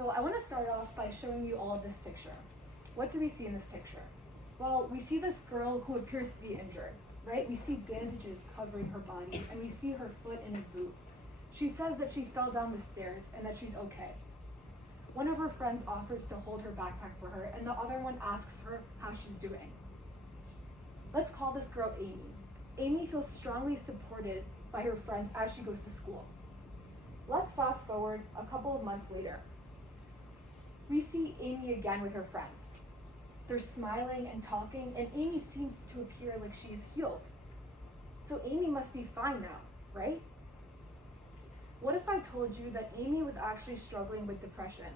So I want to start off by showing you all of this picture. What do we see in this picture? Well, we see this girl who appears to be injured, right? We see bandages covering her body, and we see her foot in a boot. She says that she fell down the stairs and that she's okay. One of her friends offers to hold her backpack for her, and the other one asks her how she's doing. Let's call this girl Amy. Amy feels strongly supported by her friends as she goes to school. Let's fast forward a couple of months later. We see Amy again with her friends. They're smiling and talking, and Amy seems to appear like she is healed. So Amy must be fine now, right? What if I told you that Amy was actually struggling with depression?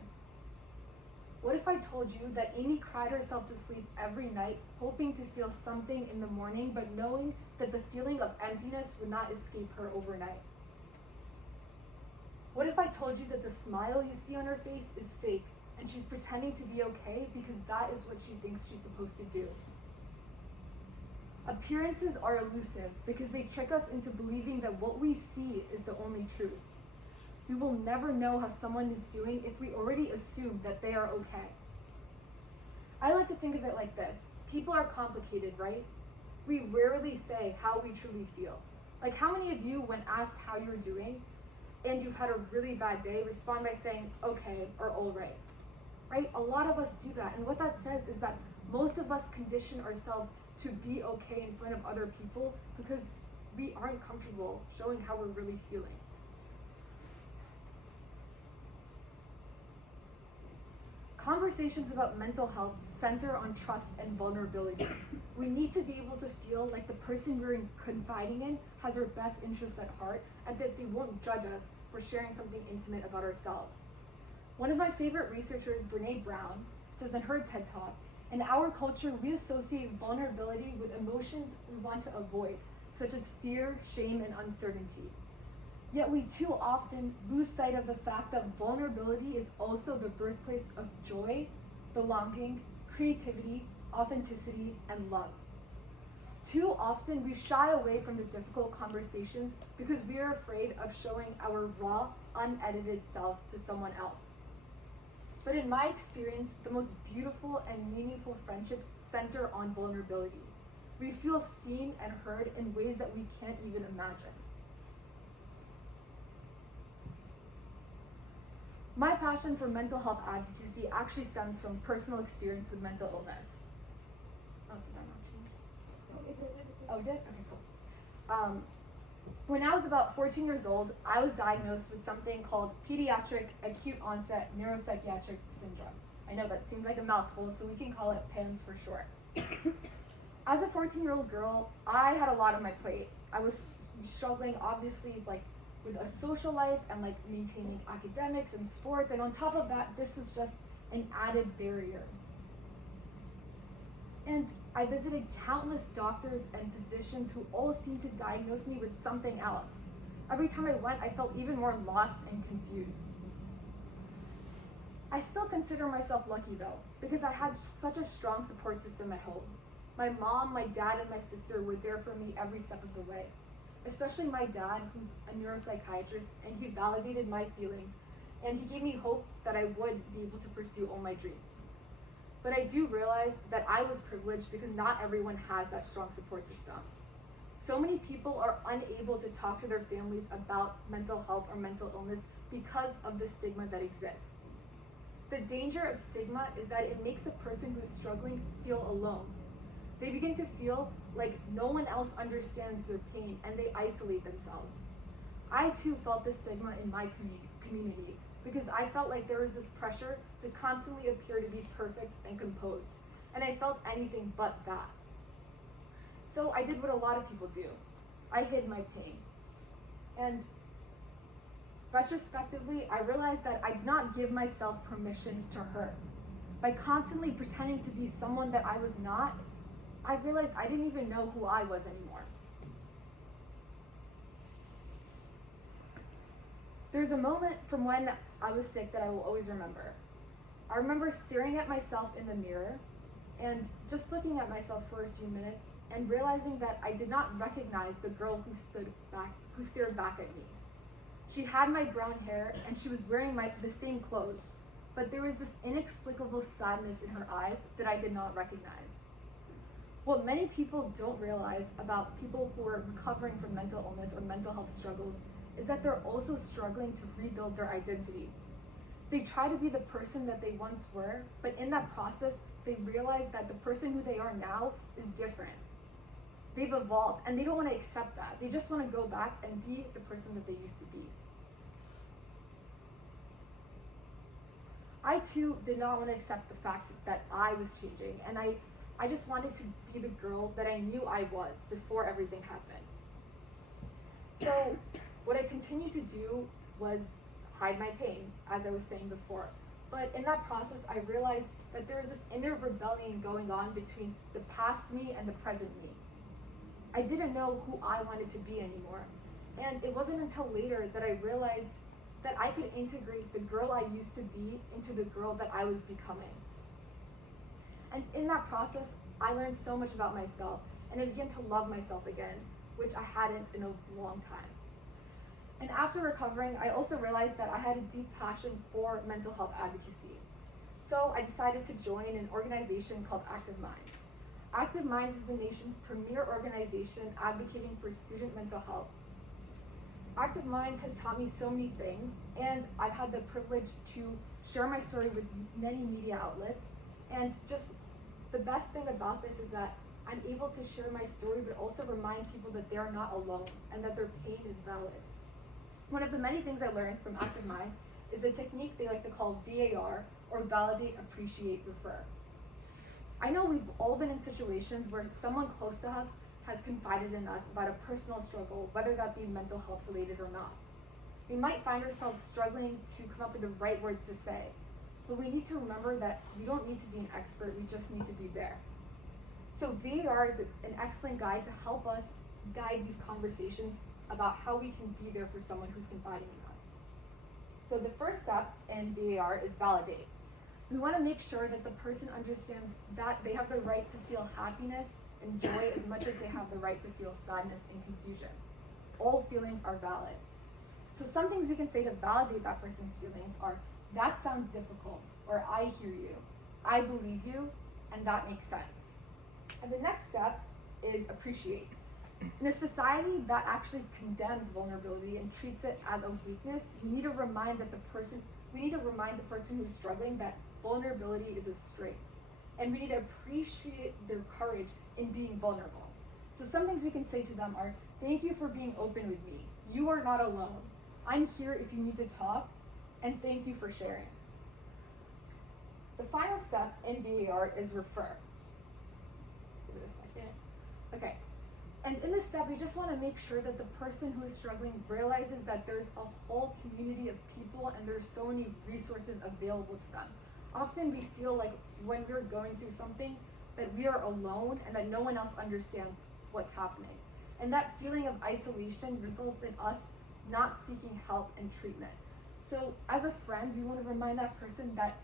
What if I told you that Amy cried herself to sleep every night, hoping to feel something in the morning, but knowing that the feeling of emptiness would not escape her overnight? What if I told you that the smile you see on her face is fake, and she's pretending to be okay because that is what she thinks she's supposed to do? Appearances are elusive because they trick us into believing that what we see is the only truth. We will never know how someone is doing if we already assume that they are okay. I like to think of it like this. People are complicated, right? We rarely say how we truly feel. Like, how many of you, when asked how you're doing, and you've had a really bad day, respond by saying okay or all right? Right? A lot of us do that. And what that says is that most of us condition ourselves to be okay in front of other people because we aren't comfortable showing how we're really feeling. Conversations about mental health center on trust and vulnerability. We need to be able to feel like the person we're confiding in has our best interests at heart and that they won't judge us for sharing something intimate about ourselves. One of my favorite researchers, Brene Brown, says in her TED Talk, in our culture, we associate vulnerability with emotions we want to avoid, such as fear, shame, and uncertainty. Yet we too often lose sight of the fact that vulnerability is also the birthplace of joy, belonging, creativity, authenticity, and love. Too often we shy away from the difficult conversations because we are afraid of showing our raw, unedited selves to someone else. But in my experience, the most beautiful and meaningful friendships center on vulnerability. We feel seen and heard in ways that we can't even imagine. My passion for mental health advocacy actually stems from personal experience with mental illness. Oh, did I not change? Oh, it did? Okay, cool. When I was about 14 years old, I was diagnosed with something called pediatric acute onset neuropsychiatric syndrome. I know that seems like a mouthful, so we can call it PANS for short. As a 14-year-old girl, I had a lot on my plate. I was struggling, obviously, with a social life and maintaining academics and sports, and on top of that, this was just an added barrier. And I visited countless doctors and physicians who all seemed to diagnose me with something else. Every time I went, I felt even more lost and confused. I still consider myself lucky though, because I had such a strong support system at home. My mom, my dad, and my sister were there for me every step of the way. Especially my dad, who's a neuropsychiatrist, and he validated my feelings, and he gave me hope that I would be able to pursue all my dreams. But I do realize that I was privileged because not everyone has that strong support system. So many people are unable to talk to their families about mental health or mental illness because of the stigma that exists. The danger of stigma is that it makes a person who is struggling feel alone. They begin to feel like no one else understands their pain and they isolate themselves. I too felt this stigma in my community because I felt like there was this pressure to constantly appear to be perfect and composed, and I felt anything but that. So I did what a lot of people do. I hid my pain. And retrospectively, I realized that I did not give myself permission to hurt. By constantly pretending to be someone that I was not, I realized I didn't even know who I was anymore. There's a moment from when I was sick that I will always remember. I remember staring at myself in the mirror and just looking at myself for a few minutes and realizing that I did not recognize the girl who stared back at me. She had my brown hair and she was wearing the same clothes, but there was this inexplicable sadness in her eyes that I did not recognize. What many people don't realize about people who are recovering from mental illness or mental health struggles is that they're also struggling to rebuild their identity. They try to be the person that they once were, but in that process, they realize that the person who they are now is different. They've evolved, and they don't want to accept that. They just want to go back and be the person that they used to be. I too did not want to accept the fact that I was changing, and I just wanted to be the girl that I knew I was before everything happened. So what I continued to do was hide my pain, as I was saying before. But in that process, I realized that there was this inner rebellion going on between the past me and the present me. I didn't know who I wanted to be anymore. And it wasn't until later that I realized that I could integrate the girl I used to be into the girl that I was becoming. And in that process, I learned so much about myself, and I began to love myself again, which I hadn't in a long time. And after recovering, I also realized that I had a deep passion for mental health advocacy. So I decided to join an organization called Active Minds. Active Minds is the nation's premier organization advocating for student mental health. Active Minds has taught me so many things, and I've had the privilege to share my story with many media outlets. And just the best thing about this is that I'm able to share my story, but also remind people that they're not alone and that their pain is valid. One of the many things I learned from Active Minds is a technique they like to call VAR, or validate, appreciate, refer. I know we've all been in situations where someone close to us has confided in us about a personal struggle, whether that be mental health related or not. We might find ourselves struggling to come up with the right words to say, but we need to remember that we don't need to be an expert, we just need to be there. So VAR is an excellent guide to help us guide these conversations about how we can be there for someone who's confiding in us. So the first step in VAR is validate. We want to make sure that the person understands that they have the right to feel happiness and joy as much as they have the right to feel sadness and confusion. All feelings are valid. So some things we can say to validate that person's feelings are, that sounds difficult, or I hear you, I believe you, and that makes sense. And the next step is appreciate. In a society that actually condemns vulnerability and treats it as a weakness, we need to remind the person who's struggling that vulnerability is a strength. And we need to appreciate their courage in being vulnerable. So some things we can say to them are, thank you for being open with me. You are not alone. I'm here if you need to talk, and thank you for sharing. The final step in VAR is refer. Give it a second. Okay. And in this step, we just want to make sure that the person who is struggling realizes that there's a whole community of people and there's so many resources available to them. Often we feel like when we're going through something that we are alone and that no one else understands what's happening. And that feeling of isolation results in us not seeking help and treatment. So as a friend, we want to remind that person that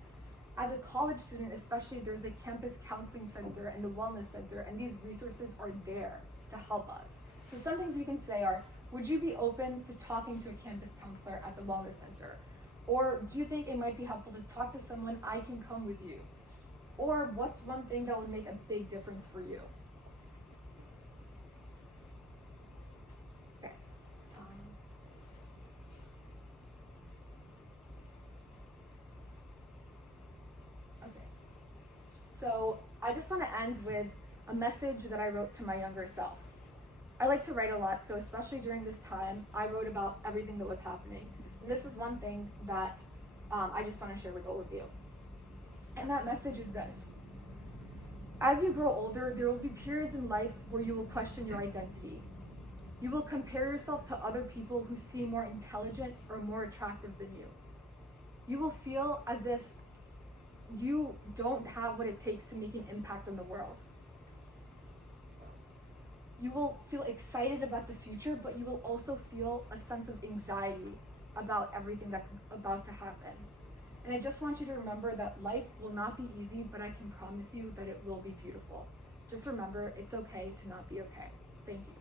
as a college student especially, there's the campus counseling center and the wellness center, and these resources are there to help us. So some things we can say are, would you be open to talking to a campus counselor at the wellness center? Or do you think it might be helpful to talk to someone, I can come with you? Or what's one thing that would make a big difference for you? Okay. Okay. So I just want to end with a message that I wrote to my younger self. I like to write a lot, so especially during this time, I wrote about everything that was happening. And this was one thing that I just want to share with all of you. And that message is this. As you grow older, there will be periods in life where you will question your identity. You will compare yourself to other people who seem more intelligent or more attractive than you. You will feel as if you don't have what it takes to make an impact on the world. You will feel excited about the future, but you will also feel a sense of anxiety about everything that's about to happen. And I just want you to remember that life will not be easy, but I can promise you that it will be beautiful. Just remember, it's okay to not be okay. Thank you.